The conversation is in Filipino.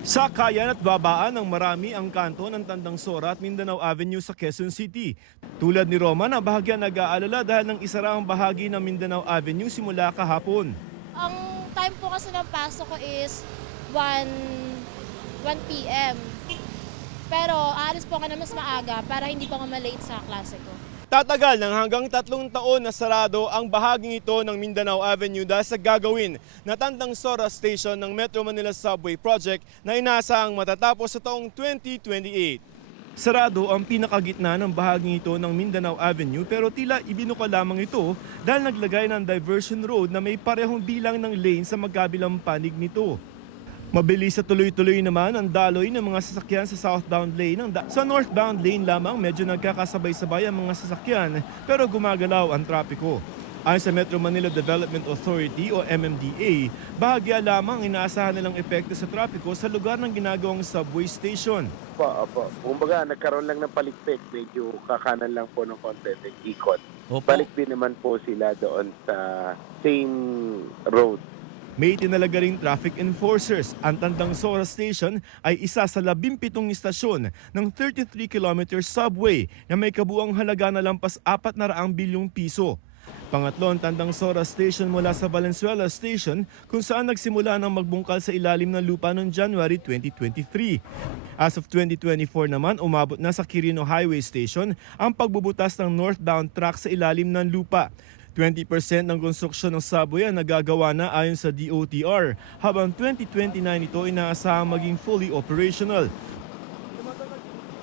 Sa kayan at babaan ng marami ang kanto ng Tandang Sora at Mindanao Avenue sa Quezon City. Tulad ni Roman, ang bahagyan nag-aalala dahil nang isara ang bahagi ng Mindanao Avenue simula kahapon. Ang time po kasi ng pasok ko is 1 p.m. Pero aalis po ako na mas maaga para hindi po ako malate sa klase ko. Tatagal ng hanggang 3 taon na sarado ang bahaging ito ng Mindanao Avenue dahil sa gagawin na Tandang Sora Station ng Metro Manila Subway Project na inaasahang matatapos sa taong 2028. Sarado ang pinakagitna ng bahaging ito ng Mindanao Avenue pero tila ibinuka lamang ito dahil naglagay ng diversion road na may parehong bilang ng lane sa magkabilang panig nito. Mabilis at tuloy-tuloy naman ang daloy ng mga sasakyan sa southbound lane. Sa northbound lane lamang medyo nagkakasabay-sabay ang mga sasakyan pero gumagalaw ang trapiko. Ayon sa Metro Manila Development Authority o MMDA, bahagya lamang inaasahan nilang epekto sa trapiko sa lugar ng ginagawang subway station. Opo. Kumbaga, nagkaroon lang ng palikpik. Medyo kakanan lang po ng konti, ikot. Opo. Balik din naman po sila doon sa same road. May tinalaga ring traffic enforcers. Ang Tandang Sora Station ay isa sa 17 istasyon ng 33-kilometer subway na may kabuang halaga na lampas 400 bilyong piso. Pangatlo ang Tandang Sora Station mula sa Valenzuela Station kung saan nagsimula ng magbungkal sa ilalim ng lupa noong January 2023. As of 2024 naman, umabot na sa Quirino Highway Station ang pagbubutas ng northbound track sa ilalim ng lupa. 20% ng konstruksyon ng subway ang nagagawa na ayon sa DOTR, habang 2029 ito inaasahang maging fully operational.